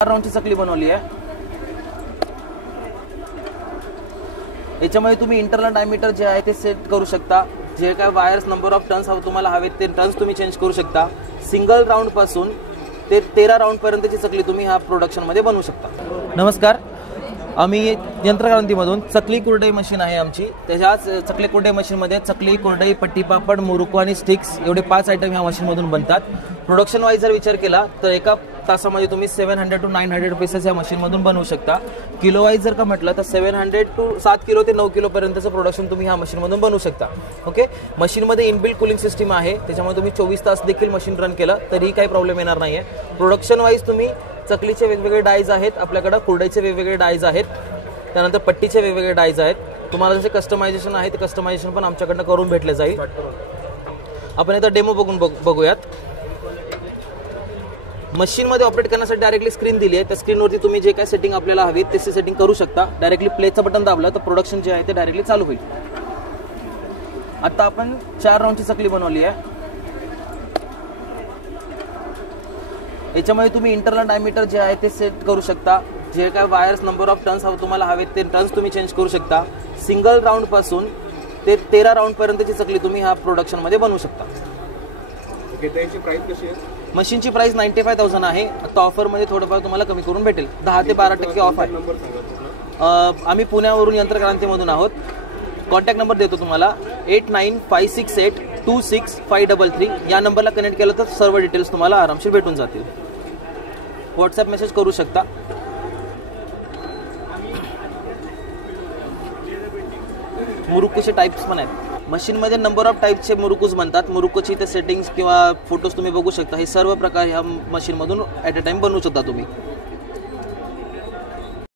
राऊंडची चकली बनवली आहे। याच्यामध्ये तुम्ही इंटरनल डायमीटर जे आहे ते सेट करू शकता। जे काय वायर्स नंबर ऑफ टर्न्स तुम्हाला हवेत ते टर्न्स तुम्ही चेंज करू शकता। सिंगल राऊंड पासून ते 13 राऊंड पर्यंतची चकली तुम्ही ह्या प्रोडक्शन मध्ये बनवू शकता। नमस्कार, आम्ही यंत्रक्रांतीमधून चकली कुरडई मशीन आहे आमची। त्याच्याच चकली कुरडई मशीनमध्ये चकली, कुरडई, पट्टी पापड, मुरुको आणि स्टिक्स एवढे 5 आयटम ह्या मशीनमधून बनतात। प्रोडक्शन वाईज जर विचार केला तर एका तासामध्ये तुम्ही 700 to 900 पीसेस या मशीनमधून बनवू शकता। किलो वाईज जर का म्हटलं तर 700 to 7 किलो ते 9 किलो पर्यंतचं प्रोडक्शन तुम्ही ह्या मशीनमधून बनवू शकता। ओके, मशीनमध्ये इनबिल्ट कूलिंग सिस्टीम आहे, त्याच्यामुळे तुम्ही 24 तास देखील मशीन रन केलं तरीही काही प्रॉब्लेम येणार नाहीये। प्रोडक्शन वाईज तुम्ही चकलीचे वेगवेगळे डायज आहेत आपल्याकडे, कुरडईचे वेगवेगळे डायज आहेत, त्यानंतर पट्टीचे वेगवेगळे डायज आहेत। तुम्हाला जसे कस्टमायझेशन आहे ते कस्टमायझेशन पण आमच्याकडनं करून भेटले जाईल। आपण आता डेमो बघूयात। मशीनमध्ये ऑपरेट करण्यासाठी डायरेक्टली स्क्रीन दिली आहे, त्या स्क्रीनवरती तुम्ही जे काय सेटिंग आपल्याला हवी तशी सेटिंग करू शकता। डायरेक्टली प्लेचं बटन दाबलं तर प्रोडक्शन जे आहे ते डायरेक्टली चालू होईल। आता आपण 4 राऊंडची चकली बनवली आहे। याच्यामध्ये तुम्ही इंटरनल डायमीटर जे आहे ते सेट करू शकता। जे काय वायर्स नंबर ऑफ टर्न्स तुम्हाला हवेत ते टर्न्स तुम्ही चेंज करू शकता। सिंगल राऊंड पासून ते 13 राऊंड पर्यंतची चकली तुम्ही ह्या प्रोडक्शन मध्ये बनवू शकता। त्याची प्राइस कशी आहे? मशीनची प्राइस 95,000 आहे। आता ऑफर मध्ये थोडंफार तुम्हाला कमी करून भेटेल, 10 ते 12% ऑफ आहे। आम्ही पुण्यावरून यंत्रक्रांतीमधून आहोत। कॉन्टॅक्ट नंबर देतो तुम्हाला 8956826533। या नंबरला कनेक्ट केलं तर सर्व डिटेल्स तुम्हाला आरामशीर भेटून जातील। व्हॉट्सअप मेसेज करू शकता। मुरुकोचे टाइप्स पण आहेत मशीनमध्ये, नंबर ऑफ टाइपचे मुरुकूज बनतात। मुरुकोची ते सेटिंग्स किंवा फोटोज तुम्ही बघू शकता। हे सर्व प्रकार ह्या मशीनमधून ॲट अ टाइम बनवू शकता तुम्ही।